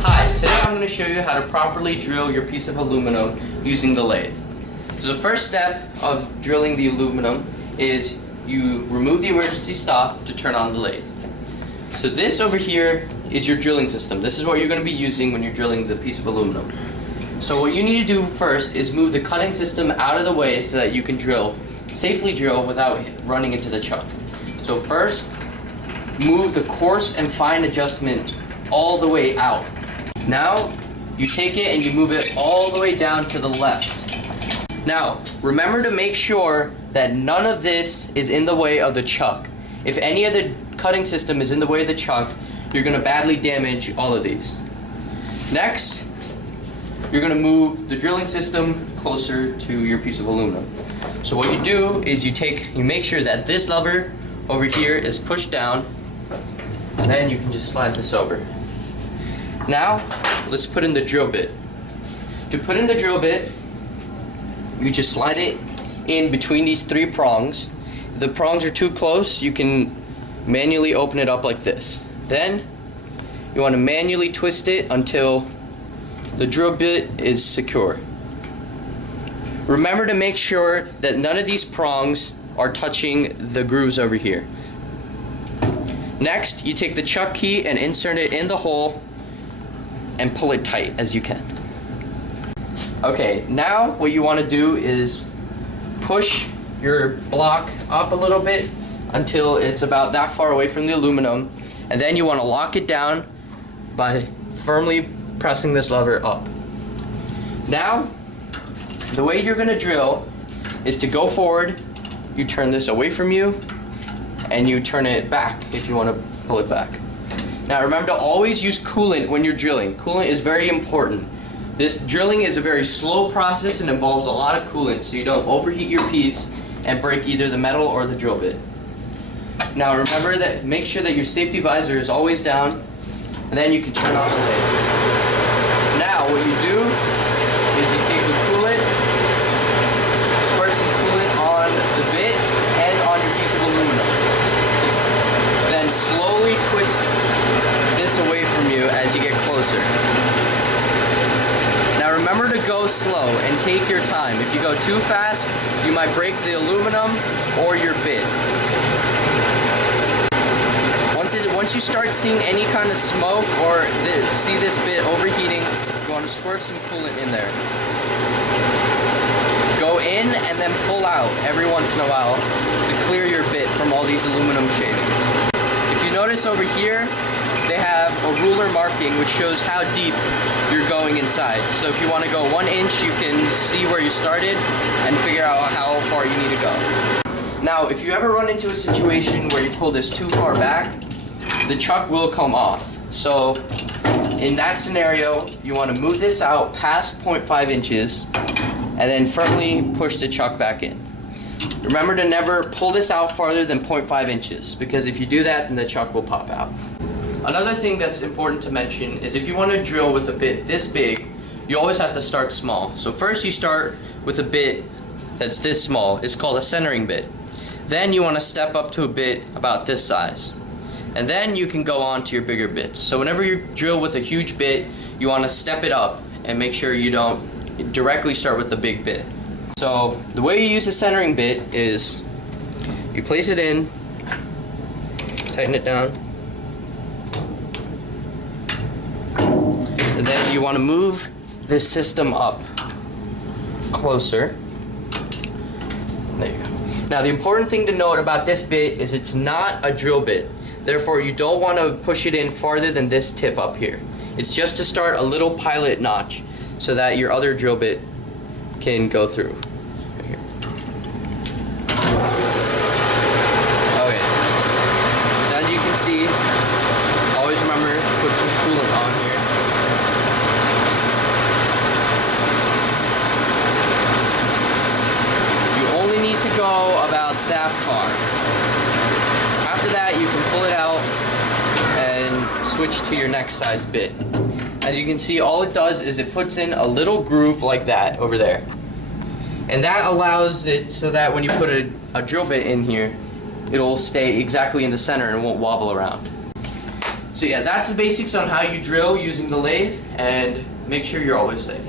Hi, today I'm going to show you how to properly drill your piece of aluminum using the lathe. So the first step of drilling the aluminum is you remove the emergency stop to turn on the lathe. So this over here is your drilling system. This is what you're going to be using when you're drilling the piece of aluminum. So what you need to do first is move the cutting system out of the way so that you can safely drill without running into the chuck. So first, move the coarse and fine adjustment all the way out. Now, you take it and you move it all the way down to the left. Now, remember to make sure that none of this is in the way of the chuck. If any of the cutting system is in the way of the chuck, you're going to badly damage all of these. Next, you're going to move the drilling system closer to your piece of aluminum. So what you do is you make sure that this lever over here is pushed down, and then you can just slide this over. Now, let's put in the drill bit. To put in the drill bit, you just slide it in between these three prongs. If the prongs are too close, you can manually open it up like this. Then, you want to manually twist it until the drill bit is secure. Remember to make sure that none of these prongs are touching the grooves over here. Next, you take the chuck key and insert it in the hole and pull it tight as you can. Okay, now what you want to do is push your block up a little bit until it's about that far away from the aluminum, and then you want to lock it down by firmly pressing this lever up. Now, the way you're going to drill is to go forward, you turn this away from you, and you turn it back if you want to pull it back. Now remember to always use coolant when you're drilling. Coolant is very important. This drilling is a very slow process and involves a lot of coolant, so you don't overheat your piece and break either the metal or the drill bit. Now remember that, make sure that your safety visor is always down, and then you can turn off the lathe. Now what you do is you take the coolant, squirt some coolant on the bit and on your piece of aluminum. Then slowly twist this away from you as you get closer. Now remember to go slow and take your time. If you go too fast, you might break the aluminum or your bit. Once you start seeing any kind of smoke or see this bit overheating, you want to squirt some coolant in there. Go in and then pull out every once in a while to clear your bit from all these aluminum shavings. If you notice over here, they have a ruler marking which shows how deep you're going inside. So if you want to go 1 inch, you can see where you started and figure out how far you need to go. Now, if you ever run into a situation where you pull this too far back, the chuck will come off. So in that scenario, you want to move this out past 0.5 inches and then firmly push the chuck back in. Remember to never pull this out farther than 0.5 inches, because if you do that, then the chuck will pop out. Another thing that's important to mention is if you want to drill with a bit this big, you always have to start small. So first you start with a bit that's this small. It's called a centering bit. Then you want to step up to a bit about this size. And then you can go on to your bigger bits. So whenever you drill with a huge bit, you want to step it up and make sure you don't directly start with the big bit. So the way you use the centering bit is you place it in, tighten it down, and then you want to move this system up closer. There you go. Now the important thing to note about this bit is it's not a drill bit. Therefore, you don't want to push it in farther than this tip up here. It's just to start a little pilot notch so that your other drill bit can go through. Right here. Okay. As you can see, always remember to put some coolant on here. You only need to go about that far. After that, you can pull it out and switch to your next size bit. As you can see, all it does is it puts in a little groove like that over there. And that allows it so that when you put a drill bit in here, it'll stay exactly in the center and won't wobble around. So yeah, that's the basics on how you drill using the lathe, and make sure you're always safe.